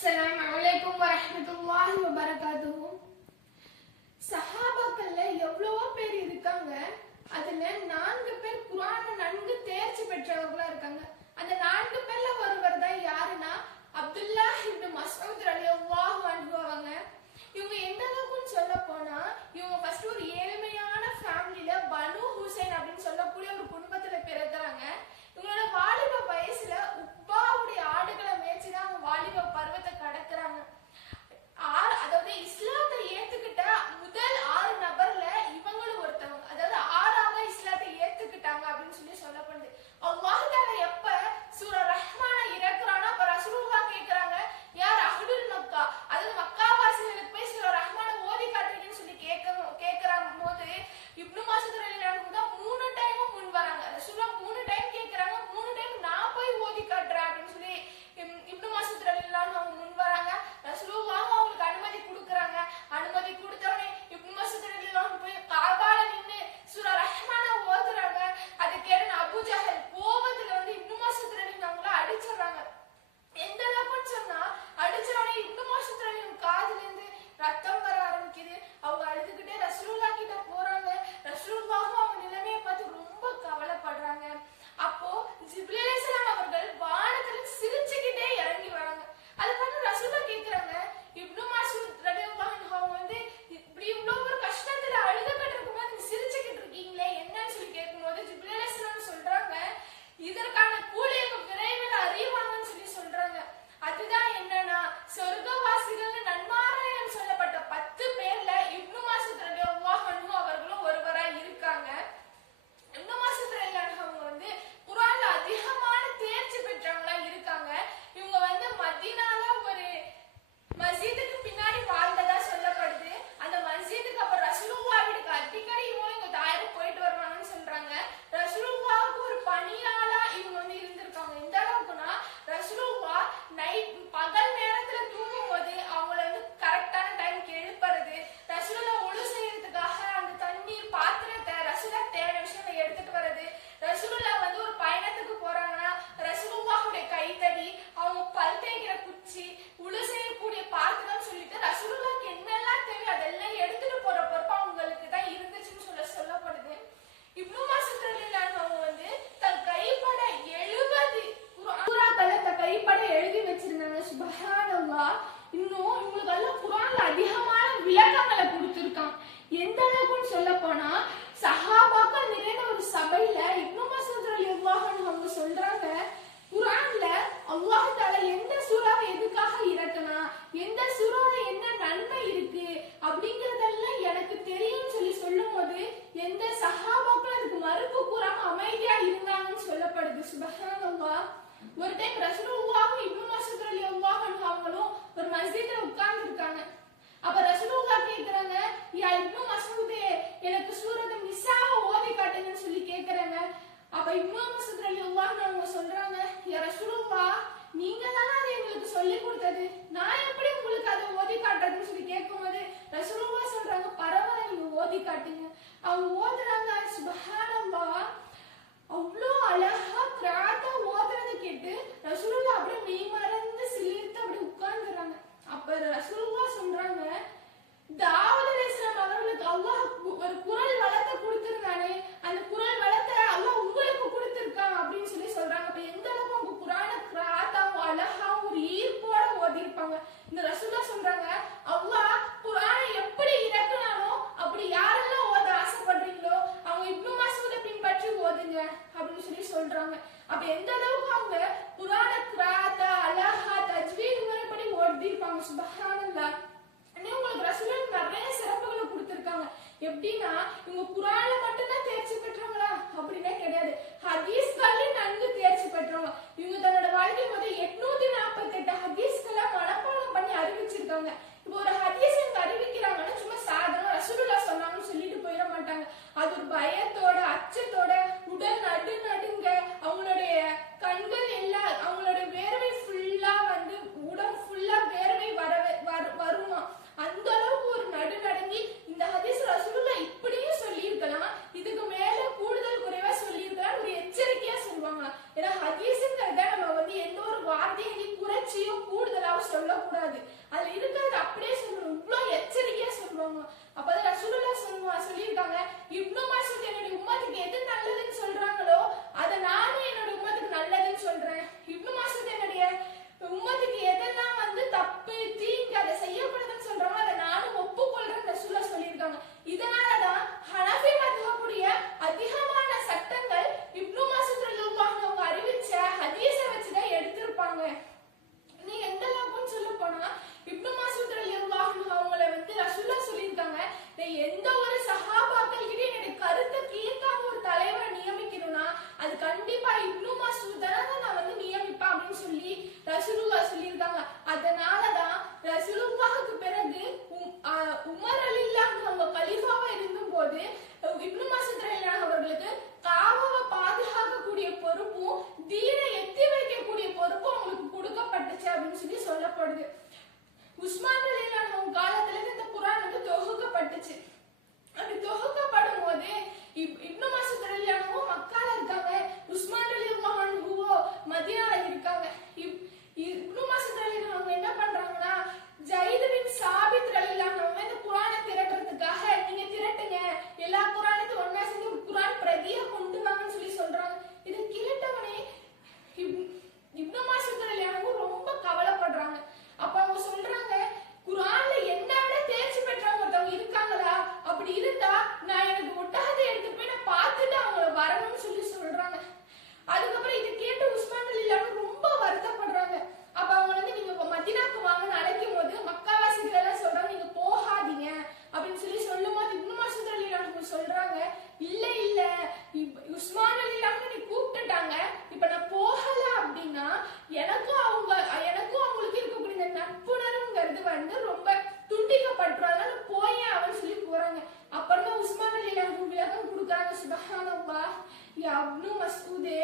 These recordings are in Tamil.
அஸ்லாம் வலைக்கும் வரமத்துல்லாஹி வபரகாத்துஹு. சஹாபாக்கள்ல எவ்வளவோ பேர் இருக்காங்க அதுல நான்கு பேர் குரான நன்கு தேர்ச்சி பெற்றவர்களா இருக்காங்க. அந்த நான்கு பேர்ல ஒருவர் தான் யாருன்னா அப்துல்லா இப்னு மஸ்ஊத் ரலியல்லாஹு சொல்லுங்கப்பா நீங்க தானே அதை எங்களுக்கு சொல்லி கொடுத்தது. நான் எப்படி உங்களுக்கு அதை ஓதி காட்டுறதுன்னு சொல்லி கேட்கும் போது ரசூலுமா சொல்றாங்க பரவாயில்ல நீங்க ஓதி காட்டுங்க. அவங்க ஓதுறாங்க சுபஹா அப்படின்னு சொல்லி சொல்றாங்க. அப்ப எந்த அளவுக்கு அவங்க புராண கிராத்தா அலஹா தஜ்வீர் முறைப்படி ஓடி இருப்பாங்க உங்களுக்கு ரசூலன் நிறைய சிறப்புகளை கொடுத்திருக்காங்க. எப்படின்னா இவங்க குரான மட்டும்தான் தேர்ச்சி பெற்றவங்களா? அப்படின்னா கிடையாது. ஹதீஸ்கள்லயும் நன்கு தேர்ச்சி பெற்றவங்க. இவங்க தன்னோட வாழ்க்கை மொத்தம் எட்நூத்தி நாற்பது போது இப்னு அவர்களுக்கு காவாவை பாதுகாக்கக்கூடிய பொறுப்பும் தீனை எத்தி வைக்கக்கூடிய பொறுப்பும் அவங்களுக்கு கொடுக்கப்பட்டுச்சு அப்படின்னு சொல்லி சொல்லப்படுது. உஸ்மான் ரலிலான காலத்துல இந்த குரான் வந்து தொகுக்கப்பட்டுச்சு. அப்படி தொகுக்க அப்னு மசூதே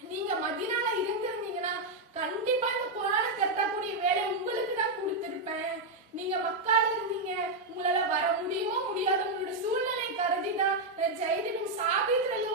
நீங்க மதினால இருந்திருந்தீங்கன்னா கண்டிப்பா இந்த குரானை கத்தக்கூடிய வேலை உங்களுக்கு தான் கொடுத்திருப்பேன். நீங்க மக்கால இருந்தீங்க உங்களால வர முடியுமோ முடியாத உங்களோட சூழ்நிலை கருதிதான் தான் ஜெயிதின் சாபித்ரல்ல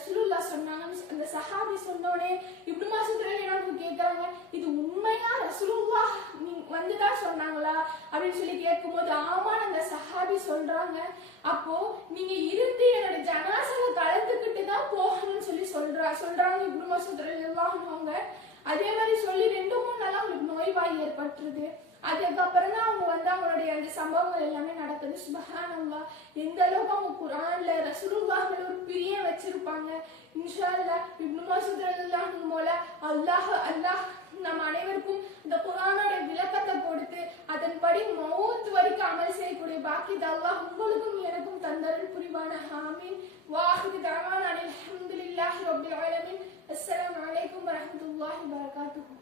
ரசூலுல்லா சொன்னாங்கன்னு அந்த சஹாபி சொன்னோடனே இப்படி மாசத்துல என்ன கேட்கறாங்க இது உண்மையா ரசூலுல்லா வந்துதான் சொன்னாங்களா? அப்படின்னு சொல்லி கேட்கும்போது ஆமா அந்த சஹாபி சொல்றாங்க. அப்போ நீங்க இருந்து என்னோட ஜனாசல கலந்துக்கிட்டு தான் போகணும்னு சொல்லி சொல்றா சொல்றாங்க இப்படி மாசத்துல அவங்க. அதே மாதிரி சொல்லி ரெண்டு மூணு நாளாக அவங்களுக்கு நோய்வாய் ஏற்பட்டுருது. அதுக்கப்புறம் தான் அவங்க வந்து அவங்களுடைய அந்த சம்பவங்கள் எல்லாமே நடக்குது. சுபஹானவங்க எந்த அளவுக்கு அவங்க குரான்ல ரசூலுல்லாஹ்ல ஒரு பிரிய வச்சிருப்பாங்க. இன்ஷா அல்லா இப்னு மசூத் ரலியல்லாஹு போல அல்லாஹ் அல்லாஹ் நம் அனைவருக்கும் இந்த குரானோட விளக்கத்தை கொடுத்து அதன்படி மௌத் வரைக்கும் அமல் செய்ய பாக்கியத்தை அல்லாஹ் உங்களுக்கும் எனக்கும் தந்தரல் புரிவான ஆமீன் வாஹிது தவான் அனில் அல்ஹம்துலில்லாஹி ரப்பில் ஆலமீன் அஸ்ஸலாமு அலைக்கும் வரஹ்மத்துல்லாஹி வபரகாத்துஹு